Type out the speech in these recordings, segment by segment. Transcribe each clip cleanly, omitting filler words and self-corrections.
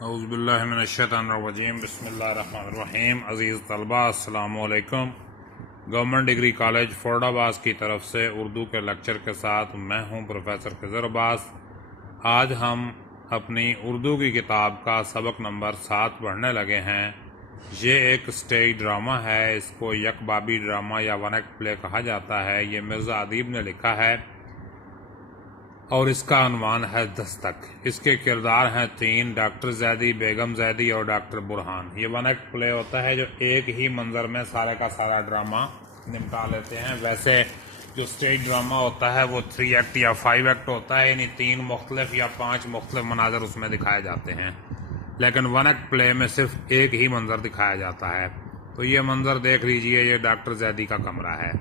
اعوذ باللہ من الشیطان الرجیم بسم اللہ الرحمن الرحیم۔ عزیز طلباء السلام علیکم۔ گورنمنٹ ڈگری کالج فورڈ آباد کی طرف سے اردو کے لیکچر کے ساتھ میں ہوں پروفیسر خضر عباس۔ آج ہم اپنی اردو کی کتاب کا سبق نمبر 7 پڑھنے لگے ہیں۔ یہ ایک اسٹیج ڈرامہ ہے، اس کو یک بابی ڈرامہ یا ون ایکٹ پلے کہا جاتا ہے۔ یہ مرزا ادیب نے لکھا ہے اور اس کا عنوان ہے دستک۔ اس کے کردار ہیں 3: ڈاکٹر زیدی، بیگم زیدی اور ڈاکٹر برہان۔ یہ ون ایکٹ پلے ہوتا ہے جو ایک ہی منظر میں سارے کا سارا ڈرامہ نمٹا لیتے ہیں۔ ویسے جو اسٹیج ڈرامہ ہوتا ہے وہ 3 ایکٹ یا 5 ایکٹ ہوتا ہے، یعنی 3 مختلف یا 5 مختلف مناظر اس میں دکھائے جاتے ہیں، لیکن ون ایکٹ پلے میں صرف ایک ہی منظر دکھایا جاتا ہے۔ تو یہ منظر دیکھ لیجئے، یہ ڈاکٹر زیدی کا کمرہ ہے۔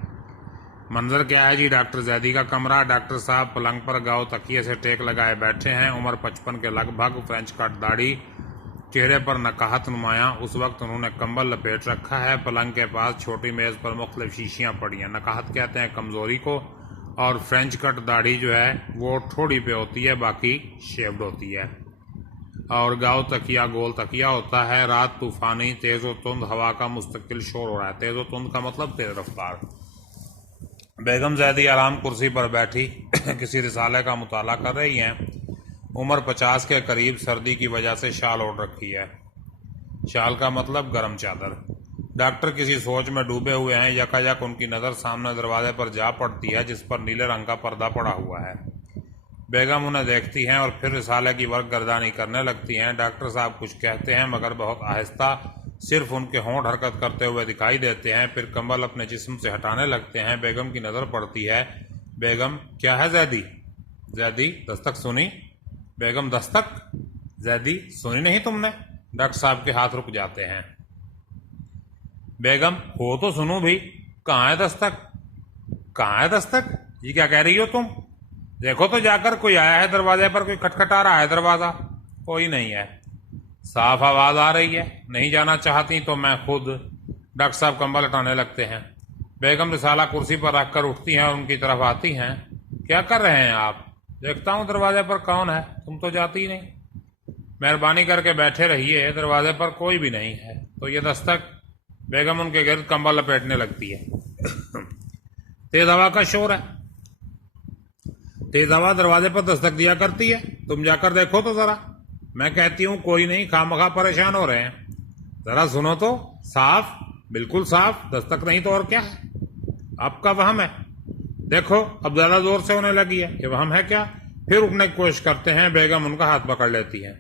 منظر کیا ہے جی؟ ڈاکٹر زیدی کا کمرہ۔ ڈاکٹر صاحب پلنگ پر گاؤ تکیے سے ٹیک لگائے بیٹھے ہیں، عمر 55 کے لگ بھگ، فرینچ کٹ داڑھی، چہرے پر نقاہت نمایاں۔ اس وقت انہوں نے کمبل لپیٹ رکھا ہے۔ پلنگ کے پاس چھوٹی میز پر مختلف شیشیاں پڑی ہیں۔ نقاہت کہتے ہیں کمزوری کو، اور فرینچ کٹ داڑھی جو ہے وہ ٹھوڑی پہ ہوتی ہے، باقی شیوڈ ہوتی ہے، اور گاؤ تکیہ گول تکیہ ہوتا ہے۔ رات طوفانی، تیز و تند ہوا کا مستقل شور ہو رہا ہے۔ تیز و تند کا مطلب تیز رفتار۔ بیگم زیدی آرام کرسی پر بیٹھی کسی رسالے کا مطالعہ کر رہی ہیں۔ عمر 50 کے قریب، سردی کی وجہ سے شال اوڑھ رکھی ہے۔ شال کا مطلب گرم چادر۔ ڈاکٹر کسی سوچ میں ڈوبے ہوئے ہیں۔ یکایک ان کی نظر سامنے دروازے پر جا پڑتی ہے جس پر نیلے رنگ کا پردہ پڑا ہوا ہے۔ بیگم انہیں دیکھتی ہیں اور پھر رسالے کی ورق گردانی کرنے لگتی ہیں۔ ڈاکٹر صاحب کچھ کہتے ہیں مگر بہت آہستہ، صرف ان کے ہونٹ حرکت کرتے ہوئے دکھائی دیتے ہیں۔ پھر کمبل اپنے جسم سے ہٹانے لگتے ہیں۔ بیگم کی نظر پڑتی ہے۔ بیگم: کیا ہے زیدی؟ زیدی: دستک سنی؟ بیگم: دستک؟ زیدی: سنی نہیں تم نے؟ ڈاکٹر صاحب کے ہاتھ رک جاتے ہیں۔ بیگم: ہو تو سنو بھی، کہاں ہے دستک؟ کہاں ہے دستک؟ یہ کیا کہہ رہی ہو تم؟ دیکھو تو جا کر، کوئی آیا ہے دروازے پر، کوئی کھٹکھٹا رہا ہے دروازہ۔ کوئی نہیں ہے، صاف آواز آ رہی ہے۔ نہیں جانا چاہتی تو میں خود۔ ڈاکٹر صاحب کمبل ہٹانے لگتے ہیں۔ بیگم رسالہ کرسی پر رکھ کر اٹھتی ہیں اور ان کی طرف آتی ہیں۔ کیا کر رہے ہیں آپ؟ دیکھتا ہوں دروازے پر کون ہے، تم تو جاتی ہی نہیں۔ مہربانی کر کے بیٹھے رہیے، دروازے پر کوئی بھی نہیں ہے۔ تو یہ دستک؟ بیگم ان کے گرد کمبل لپیٹنے لگتی ہے۔ تیز ہوا کا شور ہے۔ تیز ہوا دروازے پر دستک دیا کرتی ہے، تم جا کر دیکھو تو ذرا۔ میں کہتی ہوں کوئی نہیں، خواہ پریشان ہو رہے ہیں۔ ذرا سنو تو، صاف، بالکل صاف، دستک نہیں تو اور کیا ہے؟ آپ کا وہم ہے۔ دیکھو اب زیادہ زور سے ہونے لگی ہے، یہ وہم ہے کیا؟ پھر اٹھنے کی کوشش کرتے ہیں۔ بیگم ان کا ہاتھ پکڑ لیتی ہے۔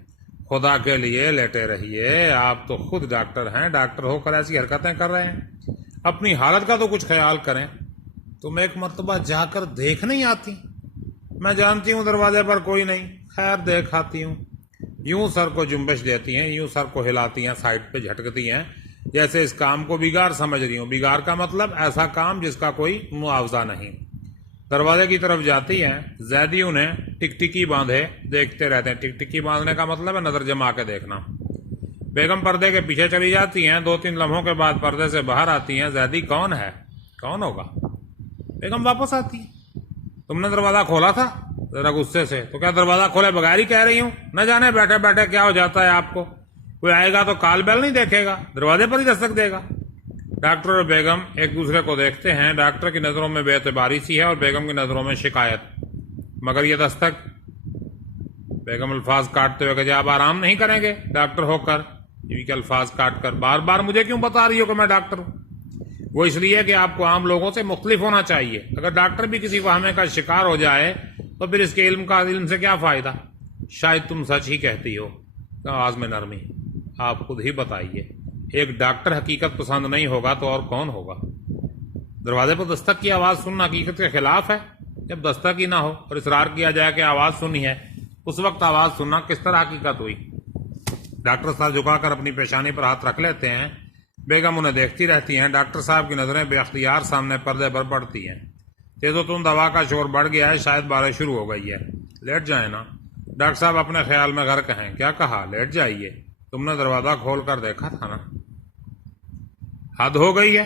خدا کے لیے لیٹے رہیے، آپ تو خود ڈاکٹر ہیں، ڈاکٹر ہو کر ایسی حرکتیں کر رہے ہیں، اپنی حالت کا تو کچھ خیال کریں۔ تم ایک مرتبہ جا کر دیکھ نہیں آتی؟ میں جانتی ہوں دروازے پر کوئی نہیں، خیر دیکھ آتی ہوں۔ یوں سر کو جنبش دیتی ہیں، یوں سر کو ہلاتی ہیں، سائڈ پہ جھٹکتی ہیں، جیسے اس کام کو بگاڑ سمجھ رہی ہوں۔ بگاڑ کا مطلب ایسا کام جس کا کوئی معاوضہ نہیں۔ دروازے کی طرف جاتی ہیں۔ زیدی انہیں ٹکٹکی باندھے دیکھتے رہتے ہیں۔ ٹکٹکی باندھنے کا مطلب ہے نظر جما کے دیکھنا۔ بیگم پردے کے پیچھے چلی جاتی ہیں۔ 2-3 لمحوں کے بعد پردے سے باہر آتی ہیں۔ زیدی: کون ہے؟ کون ہوگا؟ بیگم واپس آتی ہے۔ تم نے دروازہ کھولا تھا؟ ذرا غصے سے: تو کیا دروازہ کھولے بغیر ہی کہہ رہی ہوں؟ نہ جانے بیٹھے بیٹھے کیا ہو جاتا ہے آپ کو، کوئی آئے گا تو کال بیل نہیں دیکھے گا، دروازے پر ہی دستک دے گا۔ ڈاکٹر اور بیگم ایک دوسرے کو دیکھتے ہیں۔ ڈاکٹر کی نظروں میں بے اعتباری سی ہے اور بیگم کی نظروں میں شکایت۔ مگر یہ دستک؟ بیگم الفاظ کاٹتے ہوئے کہ آپ آرام نہیں کریں گے ڈاکٹر ہو کر؟ یہ کہ الفاظ کاٹ کر بار بار مجھے کیوں بتا رہی ہو کہ میں ڈاکٹر ہوں؟ وہ اس لیے کہ آپ کو عام لوگوں سے مختلف ہونا چاہیے۔ اگر ڈاکٹر بھی کسی وہمے کا شکار ہو جائے تو پھر اس کے علم سے کیا فائدہ؟ شاید تم سچ ہی کہتی ہو۔ آواز میں نرمی: آپ خود ہی بتائیے، ایک ڈاکٹر حقیقت پسند نہیں ہوگا تو اور کون ہوگا؟ دروازے پر دستک کی آواز سننا حقیقت کے خلاف ہے۔ جب دستک ہی نہ ہو اور اصرار کیا جائے کہ آواز سنی ہے، اس وقت آواز سننا کس طرح حقیقت ہوئی؟ ڈاکٹر صاحب جھکا کر اپنی پیشانی پر ہاتھ رکھ لیتے ہیں۔ بیگم انہیں دیکھتی رہتی ہیں۔ ڈاکٹر صاحب کی نظریں بے اختیار سامنے پردے پر پڑتی ہیں۔ تیز و تند ہوا کا شور بڑھ گیا ہے، شاید بارش شروع ہو گئی ہے۔ لیٹ جائیں نا؟ ڈاکٹر صاحب اپنے خیال میں غرق ہیں۔ کیا کہا؟ لیٹ جائیے؟ تم نے دروازہ کھول کر دیکھا تھا نا؟ حد ہو گئی ہے،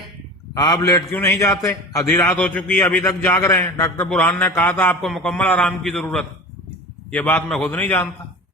آپ لیٹ کیوں نہیں جاتے؟ آدھی رات ہو چکی ہے، ابھی تک جاگ رہے ہیں۔ ڈاکٹر برہان نے کہا تھا آپ کو مکمل آرام کی ضرورت۔ یہ بات میں خود نہیں جانتا،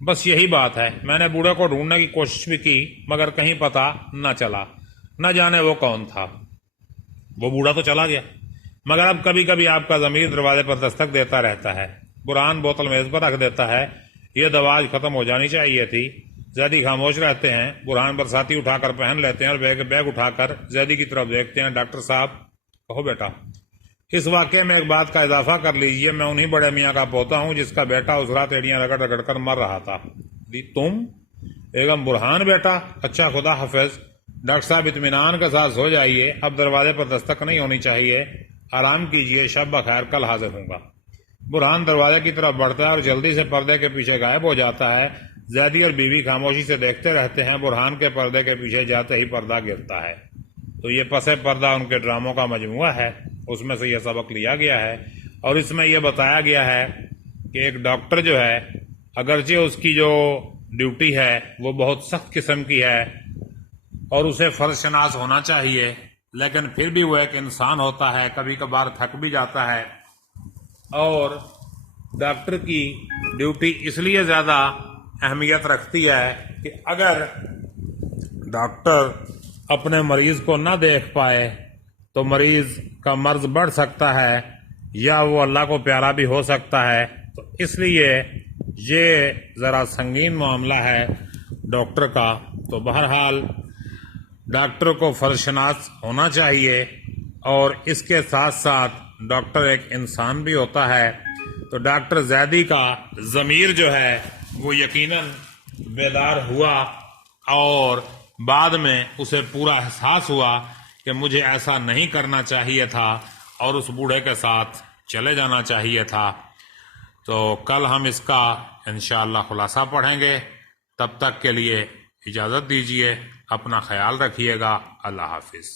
بس یہی بات ہے. میں نے بوڑھے کو ڈھونڈنے کی کوشش بھی کی مگر کہیں پتہ نہ چلا. نہ جانے وہ کون تھا. وہ بوڑھا تو چلا گیا مگر اب کبھی کبھی آپ کا ضمیر دروازے پر دستک دیتا رہتا ہے. برہان بوتل میز پر رکھ دیتا ہے. یہ دوا آج ختم ہو جانی چاہیے تھی. زیدی خاموش رہتے ہیں. برہان برساتی اٹھا کر پہن لیتے ہیں اور بیگ اٹھا کر زیدی کی طرف دیکھتے ہیں. ڈاکٹر صاحب. کہو بیٹا. اس واقعے میں ایک بات کا اضافہ کر لیجئے. میں انہی بڑے میاں کا پوتا ہوں جس کا بیٹا اس رات ایڑیاں رگڑ رگڑ کر مر رہا تھا. تم؟ بیگم برہان بیٹا. اچھا خدا حافظ. ڈاکٹر صاحب اطمینان کے ساتھ سو جائیے. اب دروازے پر دستک نہیں ہونی چاہیے. آرام کیجئے. شب بخیر. کل حاضر ہوں گا. برہان دروازے کی طرف بڑھتا ہے اور جلدی سے پردے کے پیچھے غائب ہو جاتا ہے. زیدی اور بیوی خاموشی سے دیکھتے رہتے ہیں. برہان کے پردے کے پیچھے جاتے ہی پردہ گرتا ہے. تو یہ پس پردہ ان کے ڈراموں کا مجموعہ ہے. اس میں سے یہ سبق لیا گیا ہے اور اس میں یہ بتایا گیا ہے کہ ایک ڈاکٹر جو ہے اگرچہ اس کی جو ڈیوٹی ہے وہ بہت سخت قسم کی ہے اور اسے فرض شناس ہونا چاہیے، لیکن پھر بھی وہ ایک انسان ہوتا ہے، کبھی کبھار تھک بھی جاتا ہے. اور ڈاکٹر کی ڈیوٹی اس لیے زیادہ اہمیت رکھتی ہے کہ اگر ڈاکٹر اپنے مریض کو نہ دیکھ پائے تو مریض کا مرض بڑھ سکتا ہے یا وہ اللہ کو پیارا بھی ہو سکتا ہے. تو اس لیے یہ ذرا سنگین معاملہ ہے ڈاکٹر کا. تو بہرحال ڈاکٹر کو فرض شناس ہونا چاہیے اور اس کے ساتھ ساتھ ڈاکٹر ایک انسان بھی ہوتا ہے. تو ڈاکٹر زیدی کا ضمیر جو ہے وہ یقیناً بیدار ہوا اور بعد میں اسے پورا احساس ہوا کہ مجھے ایسا نہیں کرنا چاہیے تھا اور اس بوڑھے کے ساتھ چلے جانا چاہیے تھا. تو کل ہم اس کا انشاءاللہ خلاصہ پڑھیں گے. تب تک کے لیے اجازت دیجیے. اپنا خیال رکھیے گا. اللہ حافظ.